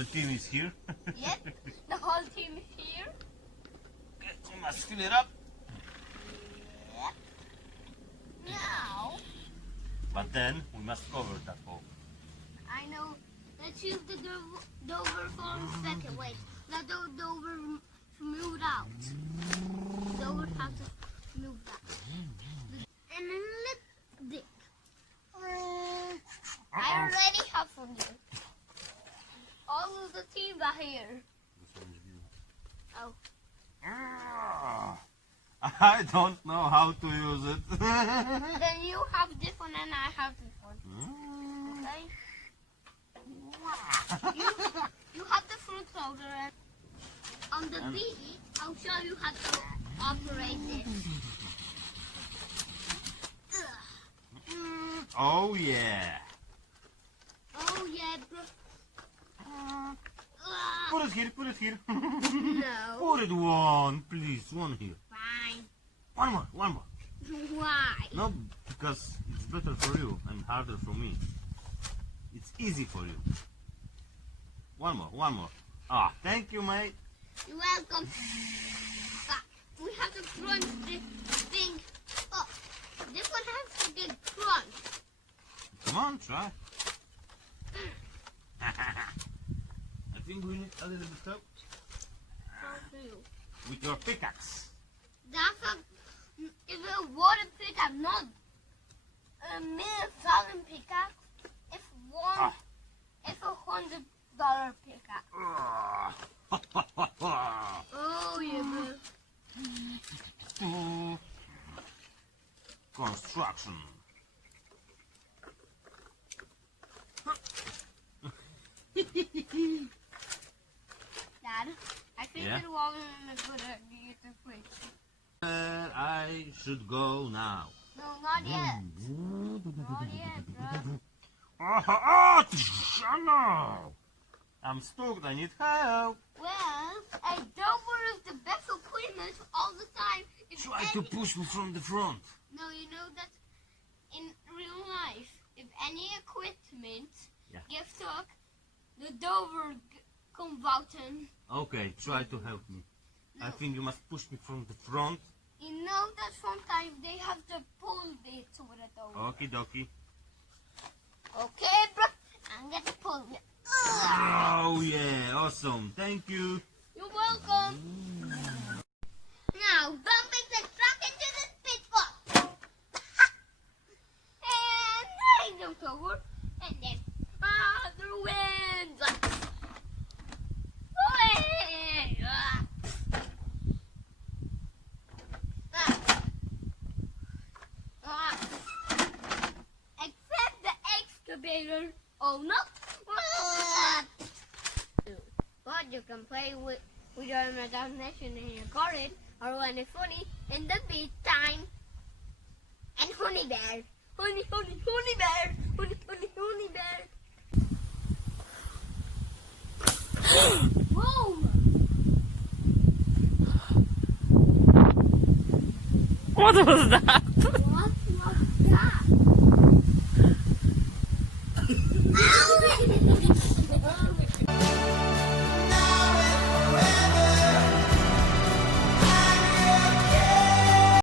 whole team is here. Yep, the whole team is here. Okay, we must fill it up. Yep. Now, But then we must cover that hole. I know. Let's use the Dover for a second. Wait, let the Dover smooth out. Dover has to smooth out. And then let's dig. I already have some here. All of the teams are here. Oh. I don't know how to use it. Then you have this one and I have this one. Okay? You have the fruit holder and on the beach, I'll show you how to operate it. Oh yeah. Oh yeah, bro. Put it here, put it here. No. Put it one, please, one here. Fine. One more, one more. Why? No, because it's better for you and harder for me. It's easy for you. One more, one more. Ah, thank you, mate. You're welcome. We have to crunch this thing up. This one has to get crunched. Come on, try. I think we need a little bit help with your pickaxe. That's it's a water pickaxe, not a $1,000 pickaxe. It's it's $100 pickaxe. Oh yeah, bro. Construction. Dad, I think Yeah? it wasn't a good idea to quit. I should go now. No, not yet. Not yet, bro. No! I'm stuck. I need help. Well, a Dover is the best equipment all the time. If Try to push me from the front. No, you know that in real life, if any equipment gets stuck, the Dover comes out and... Okay, try to help me. No. I think you must push me from the front. You know that sometimes they have to pull it with a Dover. Okie dokie. Okay, bro. I'm going to pull it. Oh yeah, awesome. Thank you. You're welcome. Now, dumping the truck into the pit box. And I jumped over. And then, the wind. Except the excavator. Oh no. But you can play with your imagination in your garden or when it's funny in the beach time. And honey bear. Honey bear. Honey bear. Boom! What was that? What was that?